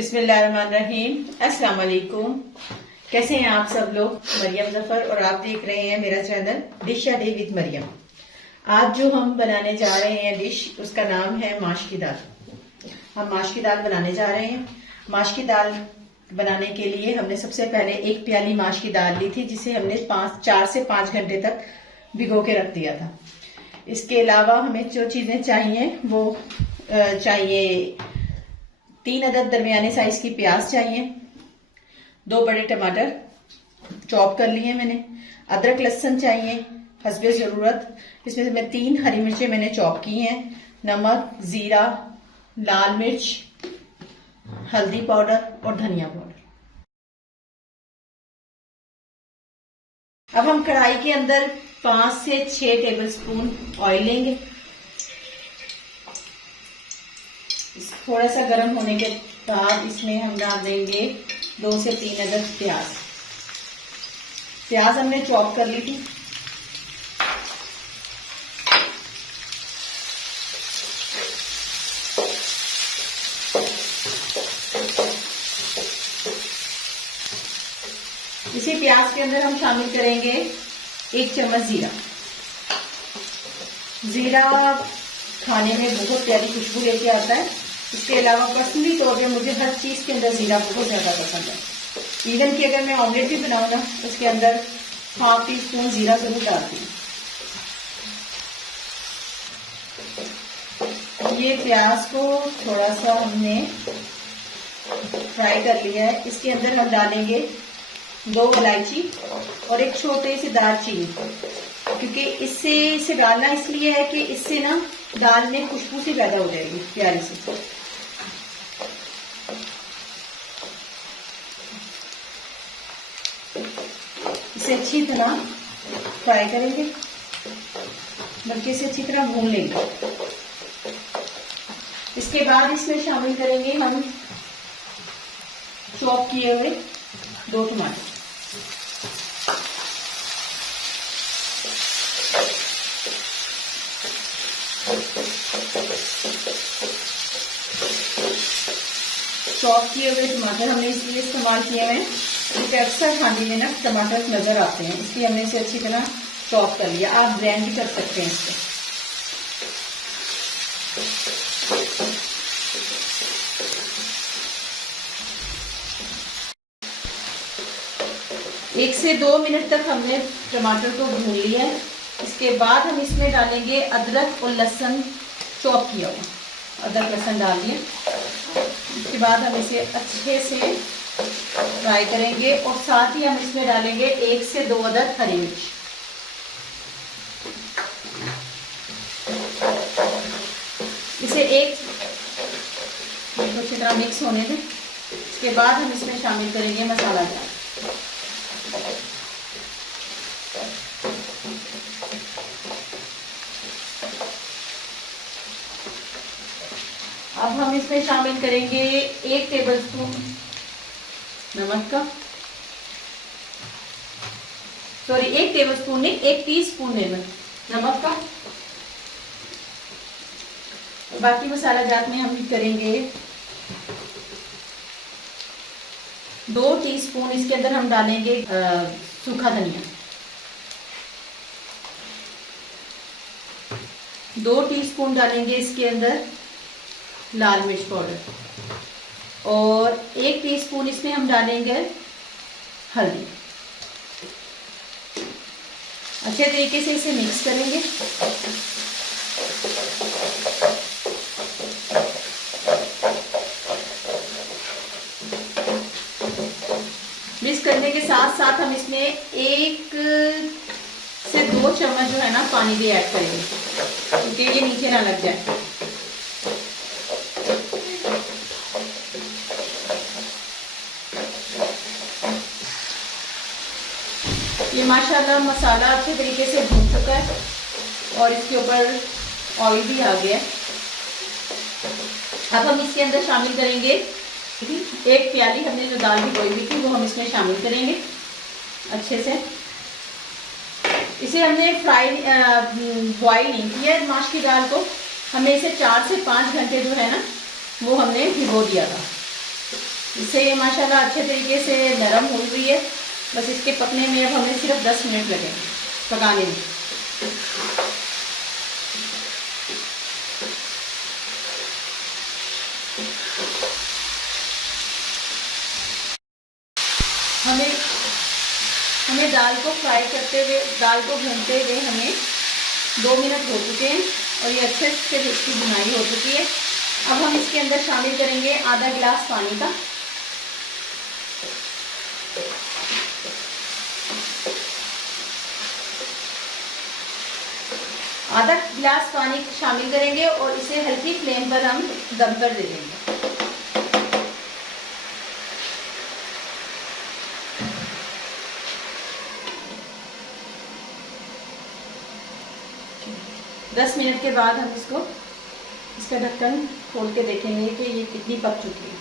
बिस्मिल्लाहिर्रहमानिर्रहीम। अस्सलाम वालेकुम। कैसे हैं आप सब लोग? मरियम जफर और आप देख रहे हैं मेरा चैनल डिश या डे विद मरियम। आज जो हम बनाने जा रहे हैं डिश, उसका नाम है माश की दाल। हम माश की दाल बनाने जा रहे हैं। माश की दाल बनाने के लिए हमने सबसे पहले एक प्याली माश की दाल ली थी, जिसे हमने 4 से 5 घंटे तक भिगो के रख दिया था। इसके अलावा हमें जो चीजें चाहिए वो चाहिए 3 अदद दरमियाने साइज की प्याज चाहिए, 2 बड़े टमाटर चॉप कर लिए मैंने, अदरक लहसुन चाहिए हस्बे जरूरत। इसमें से मैं 3 हरी मिर्चें मैंने चॉप की हैं, नमक, जीरा, लाल मिर्च, हल्दी पाउडर और धनिया पाउडर। अब हम कढ़ाई के अंदर 5 से 6 टेबलस्पून ऑयल लेंगे। थोड़ा सा गर्म होने के बाद इसमें हम डाल देंगे 2 से 3 अदद प्याज। प्याज हमने चॉप कर ली थी। इसी प्याज के अंदर हम शामिल करेंगे 1 चम्मच जीरा। जीरा खाने में बहुत प्यारी खुशबू लेके आता है। इसके अलावा पर्सनली तौर पे मुझे हर चीज के अंदर जीरा बहुत ज्यादा पसंद है। इवन कि अगर मैं ऑमलेट भी बनाऊं ना, उसके अंदर ½ टीस्पून जीरा जरूर डालती हूँ। ये प्याज को थोड़ा सा हमने फ्राई कर लिया है। इसके अंदर हम डालेंगे 2 इलायची और 1 छोटी सी दालचीनी, क्योंकि इसे डालना इसलिए है कि इससे ना दाल में खुशबू सी पैदा हो जाएगी प्यारी सी। इसे अच्छी तरह फ्राई करेंगे, बल्कि इसे अच्छी तरह भून लेंगे। इसके बाद इसमें शामिल करेंगे हम चॉप किए हुए 2 टमाटर। चॉप किए हुए टमाटर हमने इसलिए इस्तेमाल किए हैं क्योंकि अक्सर खाने में ना टमाटर नजर आते हैं, इसलिए हमने इसे अच्छी तरह चॉप कर लिया। आप ब्लेंड भी कर सकते हैं इसको। एक से 2 मिनट तक हमने टमाटर को भून लिया है। इसके बाद हम इसमें डालेंगे अदरक और लहसुन चॉप किया हुआ। अदरक लहसुन डाल दिए। इसके बाद हम इसे अच्छे से फ्राई करेंगे और साथ ही हम इसमें डालेंगे 1 से 2 अदद हरी मिर्च। इसे अच्छी तरह मिक्स होने दें। इसके बाद हम इसमें शामिल करेंगे मसाला जार। अब हम इसमें शामिल करेंगे 1 टेबलस्पून नमक का, 1 टेबलस्पून नहीं, 1 टीस्पून नमक का। बाकी मसाला जात में हम करेंगे 2 टीस्पून। इसके अंदर हम डालेंगे सूखा धनिया, 2 टीस्पून डालेंगे इसके अंदर लाल मिर्च पाउडर और 1 टीस्पून इसमें हम डालेंगे हल्दी। अच्छे तरीके से इसे मिक्स करेंगे। मिक्स करने के साथ साथ हम इसमें 1 से 2 चम्मच जो है ना पानी भी ऐड करेंगे, क्योंकि ये नीचे ना लग जाए। ये माशाल्लाह मसाला अच्छे तरीके से भून चुका है और इसके ऊपर ऑयल भी आ गया है। अब हम इसके अंदर शामिल करेंगे 1 प्याली हमने जो दाल भिगोई हुई थी, वो हम इसमें शामिल करेंगे अच्छे से। इसे हमने बॉईल नहीं किया है माश की दाल को, हमें इसे 4 से 5 घंटे जो है ना वो हमने भिगो दिया था। इससे ये माशाल्लाह अच्छे तरीके से नरम हो गई है। बस इसके पकने में अब हमें सिर्फ 10 मिनट लगेंगे पकाने में। हमें दाल को फ्राई करते हुए, दाल को भूनते हुए हमें 2 मिनट हो चुके हैं और ये अच्छे से इसकी भुनाई हो चुकी है। अब हम इसके अंदर शामिल करेंगे आधा गिलास पानी का। आधा गिलास पानी शामिल करेंगे और इसे हल्की फ्लेम पर हम दम पर दे देंगे। दस मिनट के बाद हम इसका ढक्कन खोल के देखेंगे कि ये कितनी पक चुकी है।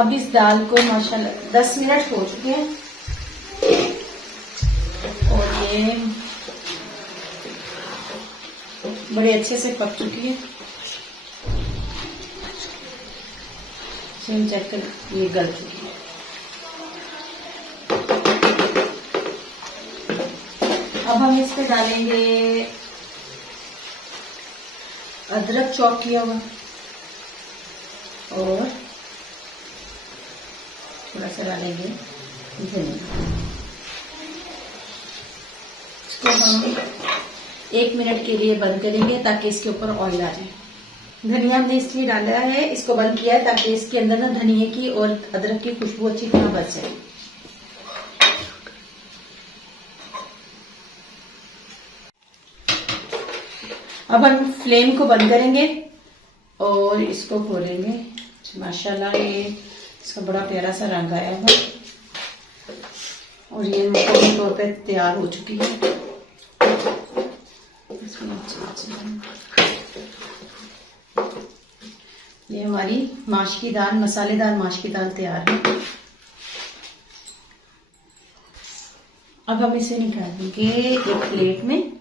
अब इस दाल को माशाल्लाह 10 मिनट हो चुके हैं और ये बड़े अच्छे से पक चुकी है। चेक कर, ये गल चुकी है। अब हम इस पे डालेंगे अदरक चॉप किया हुआ और थोड़ा सा डालेंगे धनिया। इसको हम 1 मिनट के लिए बंद करेंगे ताकि इसके ऊपर ऑयल आ जाए। धनिया हमने इसलिए डाला है, इसको बंद किया है ताकि इसके अंदर ना धनिया की और अदरक की खुशबू अच्छी तरह बच जाए। अब हम फ्लेम को बंद करेंगे और इसको खोलेंगे। माशाल्लाह ये इसका बड़ा प्यारा सा रंग आया है और ये मुकम्मल तौर पे तैयार हो चुकी है। ये हमारी माश की दाल, मसालेदार माश की दाल तैयार है। अब हम इसे निकालेंगे एक प्लेट में।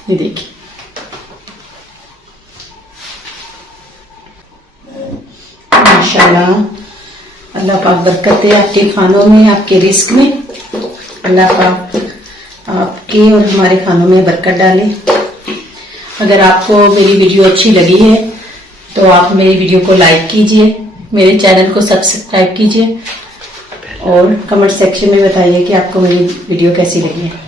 ये देखिए, माशाल्लाह, अल्लाह पाक बरकत दे आपके खानों में, आपके रिस्क में। अल्लाह पाक आपके और हमारे खानों में बरकत डाले। अगर आपको मेरी वीडियो अच्छी लगी है तो आप मेरी वीडियो को लाइक कीजिए, मेरे चैनल को सब्सक्राइब कीजिए और कमेंट सेक्शन में बताइए कि आपको मेरी वीडियो कैसी लगी है।